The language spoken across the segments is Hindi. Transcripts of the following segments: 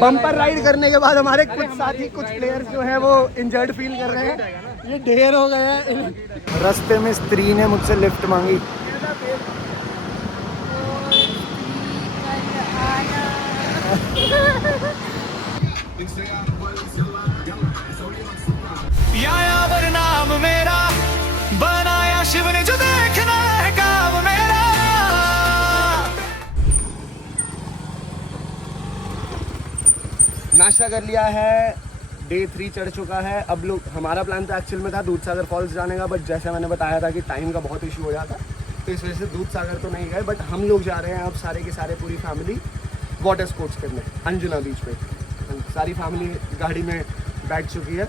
बम्पर राइड करने के बाद हमारे कुछ साथी, कुछ प्लेयर्स जो हैं वो इंजर्ड फील कर रहे हैं। ये ढेर हो गया है। रास्ते में स्त्री ने मुझसे लिफ्ट मांगी। यायावर नाम मेरा बनाया शिव ने जो देखना है काम मेरा। नाश्ता कर लिया है, डे 3 चढ़ चुका है। अब लोग, हमारा प्लान तो एक्चुअल में था दूधसागर फॉल्स जाने का, बट जैसे मैंने बताया था कि टाइम का बहुत इशू हो जाता, तो इस वजह से दूधसागर तो नहीं गए। बट हम लोग जा रहे हैं अब सारे के सारे, पूरी फैमिली वाटर स्पोर्ट्स करने अंजुना बीच पे। सारी फैमिली गाड़ी में बैठ चुकी है,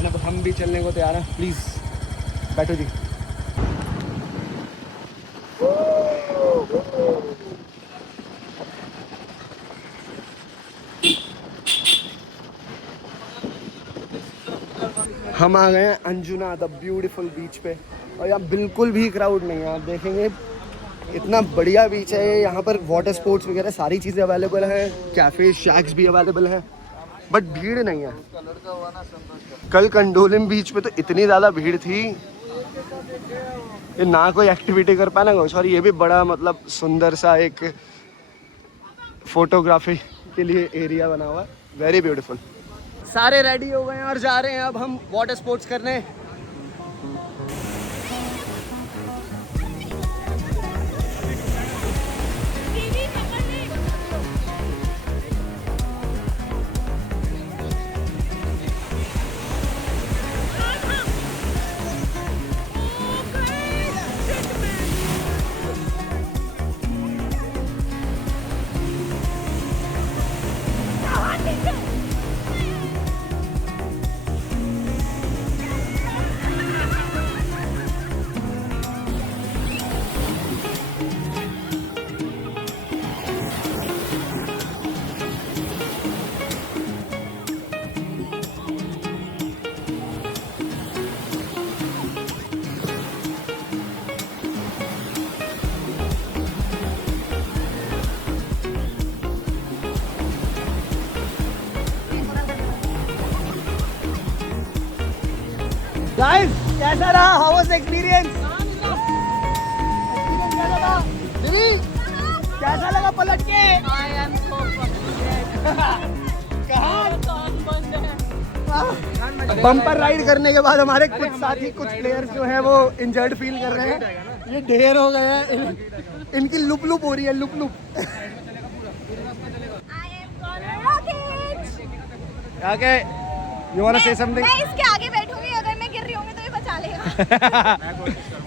अब हम भी चलने को तैयार हैं। प्लीज़ बैठो जी। हम आ गए हैं अंजुना द ब्यूटीफुल बीच पे, और यहाँ बिल्कुल भी क्राउड नहीं है। आप देखेंगे इतना बढ़िया बीच है ये। यहाँ पर वाटर स्पोर्ट्स वगैरह सारी चीज़ें अवेलेबल हैं, कैफ़े शैक्स भी अवेलेबल हैं, बट भीड़ नहीं है। कल कंडोलिम बीच पे तो इतनी ज़्यादा भीड़ थी कि ना कोई एक्टिविटी कर पाना। सॉरी, ये भी बड़ा मतलब सुंदर सा एक फोटोग्राफी के लिए एरिया बना हुआ है, वेरी ब्यूटीफुल। सारे रेडी हो गए हैं और जा रहे हैं अब हम वाटर स्पोर्ट्स करने। गाइस, कैसा रहा? How was the experience? कैसा था? दीदी, कैसा लगा पलट के? I am so fucking bumper ride करने के बाद हमारे कुछ साथी, कुछ प्लेयर्स जो हैं वो इंजर्ड फील कर रहे हैं। ये ढेर हो गया है, इनकी लुप लुप हो रही है, loop loop. Okay, you want to say something? मैं इसके आगे बैठूंगी, अगर मैं गिर रही होंगी तो ये बचा लेगा।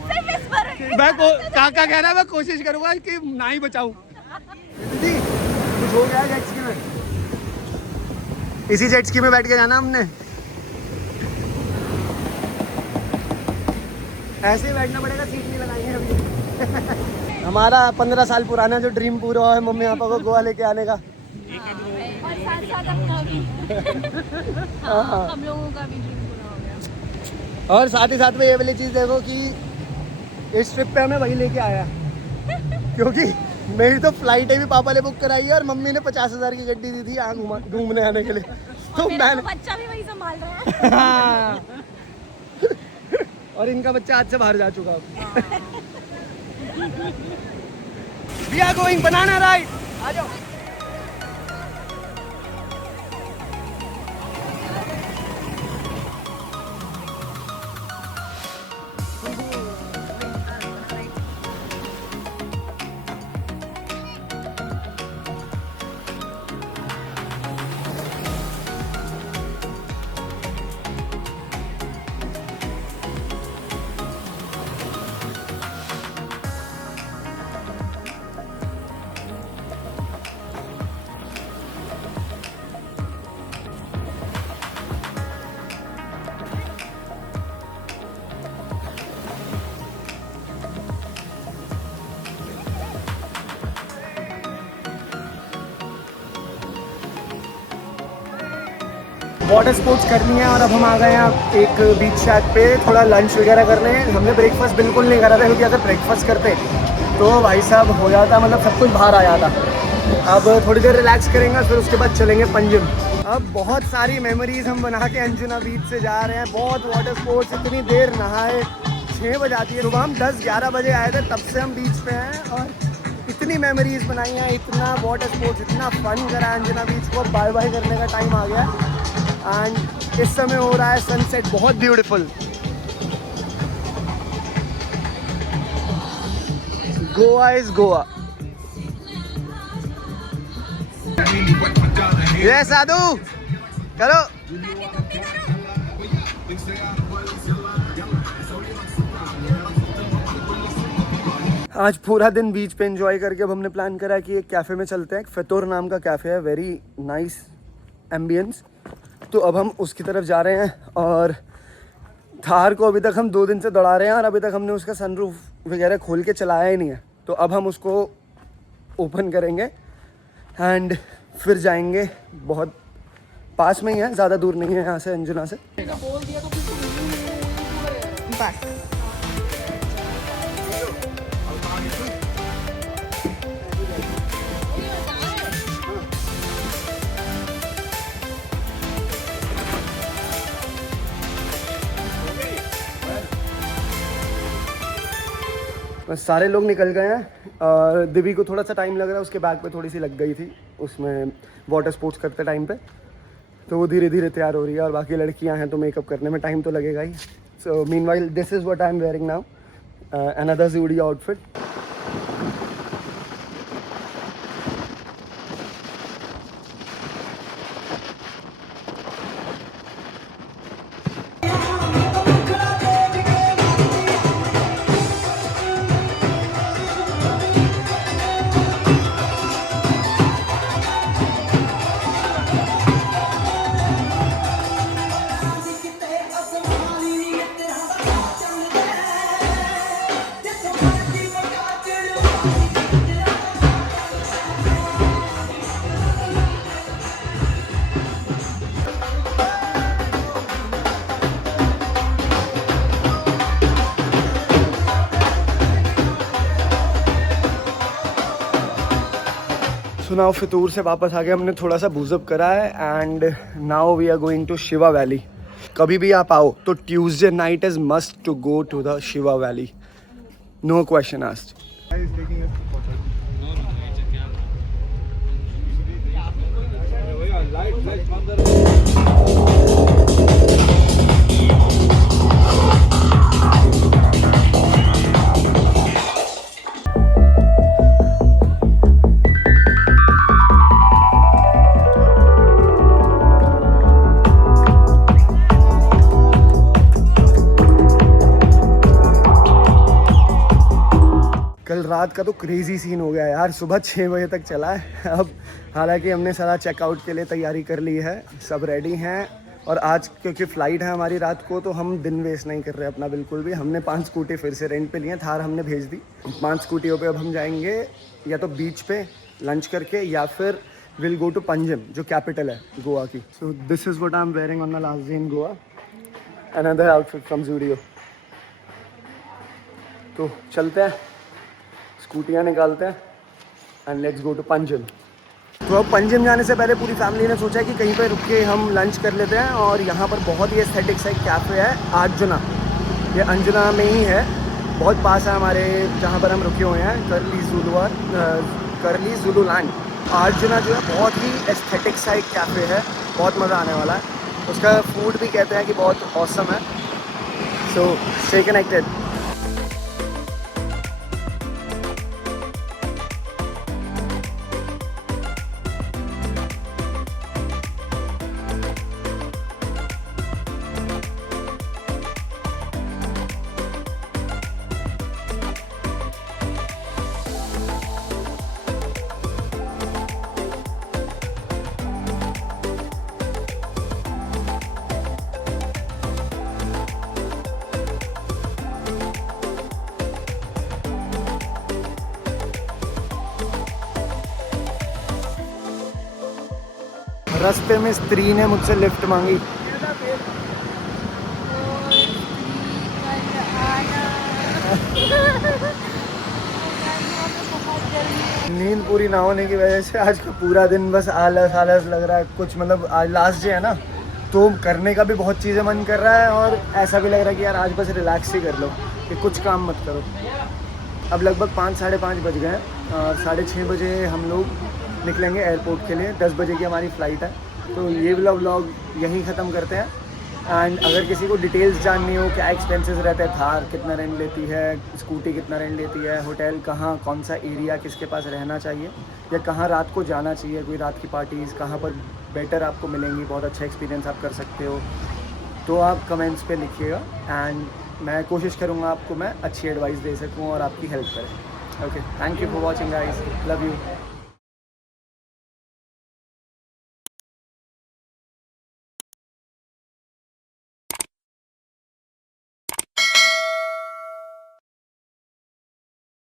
सिर्फ इस पर। मैं काका कह रहा है, मैं कोशिश करूंगा कि ना ही बचाऊं। दीदी, कुछ हो गया है जेट स्की में? इसी जेट स्की में बैठ के जाना हमने। ऐसे ही बैठना पड़ेगा, सीट नहीं लगाएंगे अभी। हमारा 15 साल पुराना जो ड्रीम पूरा हुआ है मम्मी पापा को गोवा लेके आने का। और साथ साथ अपना भी। हाँ, हम लोगों का भी ड्रीम पूरा हो गया। और साथ ही साथ में ये वाली चीज़ देखो कि इस ट्रिप पे हमें वही लेके आया, क्योंकि मेरी तो फ्लाइट भी पापा ने बुक कराई है और मम्मी ने 50,000 की गड्डी दी थी यहाँ घूमने आने के लिए। तो मैंने बच्चा भी वही संभाल रहा है। और इनका बच्चा आज से बाहर जा चुका है। We are going banana ride। आ जाओ। वाटर स्पोर्ट्स करनी है और अब हम आ गए हैं एक बीच शैक पे थोड़ा लंच वगैरह करने। हमने ब्रेकफास्ट बिल्कुल नहीं करा था, क्योंकि अगर ब्रेकफास्ट करते तो भाई साहब हो जाता, मतलब सब कुछ बाहर आ जाता। अब थोड़ी देर रिलैक्स करेंगे, फिर उसके बाद चलेंगे पंजिम। अब बहुत सारी मेमोरीज हम बना के अंजुना बीच से जा रहे हैं। बहुत वाटर स्पोर्ट्स, इतनी देर नहाए, 6 बजे आती है सुबह, हम 10-11 बजे आए थे, तब से हम बीच पे हैं और इतनी मेमोरीज बनाई हैं, इतना वाटर स्पोर्ट्स, इतना फन करा है अंजुना बीच को। बाय बाय करने का टाइम आ गया एंड इस समय हो रहा है सनसेट, बहुत ब्यूटीफुल। गोवा इज गोवा। ये साधु करो। आज पूरा दिन बीच पे एंजॉय करके अब हमने प्लान करा कि एक कैफ़े में चलते हैं। फितूर नाम का कैफ़े है, वेरी नाइस एम्बियंस। तो अब हम उसकी तरफ जा रहे हैं और थार को अभी तक हम 2 दिन से दौड़ा रहे हैं और अभी तक हमने उसका सनरूफ वगैरह खोल के चलाया ही नहीं है। तो अब हम उसको ओपन करेंगे एंड फिर जाएंगे। बहुत पास में ही है, ज़्यादा दूर नहीं है यहाँ से, अंजुना से। बस बस सारे लोग निकल गए हैं और दिव्य को थोड़ा सा टाइम लग रहा है, उसके बैग पे थोड़ी सी लग गई थी उसमें वाटर स्पोर्ट्स करते टाइम पे, तो वो धीरे धीरे तैयार हो रही है। और बाकी लड़कियां हैं तो मेकअप करने में टाइम तो लगेगा ही। So meanwhile this is what I am wearing now, another Zudio outfit. So now फितूर से वापस आ गए, हमने थोड़ा सा बूजअप करा है and now we are going to Shiva valley. कभी भी आप आओ तो Tuesday night is must to go to the Shiva valley, no question asked. कल रात का तो क्रेजी सीन हो गया यार, सुबह 6 बजे तक चला है। अब हालांकि हमने सारा चेकआउट के लिए तैयारी कर ली है, सब रेडी हैं। और आज क्योंकि फ़्लाइट है हमारी रात को, तो हम दिन वेस्ट नहीं कर रहे अपना बिल्कुल भी। हमने 5 स्कूटी फिर से रेंट पे लिए, थार हमने भेज दी। 5 स्कूटियों पे अब हम जाएंगे या तो बीच पे लंच करके या फिर विल गो टू पंजिम जो कैपिटल है गोवा की। So this is what I am wearing on my last day in Goa, another outfit from Zudio. तो चलते हैं, स्कूटियाँ निकालते हैं and let's go to Panjim. तो अब पंजिम जाने से पहले पूरी फैमिली ने सोचा कि कहीं पे रुक के हम लंच कर लेते हैं। और यहाँ पर बहुत ही एस्थेटिक सा एक कैफ़े है, अर्जुना। ये अंजुना में ही है, बहुत पास है हमारे जहाँ पर हम रुके हुए हैं, करली ज़ुलू लैंड। अर्जुना जो है बहुत ही एस्थेटिक सा एक कैफ़े है, बहुत मज़ा आने वाला है। उसका फूड भी कहते हैं कि बहुत ऑसम है। So stay connected. रास्ते में स्त्री ने मुझसे लिफ्ट मांगी। नींद पूरी ना होने की वजह से आज का पूरा दिन बस आलस आलस लग रहा है कुछ, मतलब आज लास्ट डे है ना, तो करने का भी बहुत चीज़ें मन कर रहा है और ऐसा भी लग रहा है कि यार आज बस रिलैक्स ही कर लो, कि कुछ काम मत करो। अब लगभग 5 साढ़े 5 बज गए हैं और 6:30 बजे हम लोग निकलेंगे एयरपोर्ट के लिए। 10 बजे की हमारी फ़्लाइट है। तो ये वाला व्लॉग यहीं ख़त्म करते हैं। एंड अगर किसी को डिटेल्स जाननी हो, क्या एक्सपेंसेस रहते हैं, थार कितना रेंट लेती है, स्कूटी कितना रेंट लेती है, होटल कहाँ, कौन सा एरिया किसके पास रहना चाहिए, या कहाँ रात को जाना चाहिए, कोई रात की पार्टीज़ कहाँ पर बेटर आपको मिलेंगी, बहुत अच्छा एक्सपीरियंस आप कर सकते हो, तो आप कमेंट्स पे लिखिएगा। एंड मैं कोशिश करूँगा आपको मैं अच्छी एडवाइस दे सकूँ और आपकी हेल्प करें। Okay, thank you for watching guys, love you.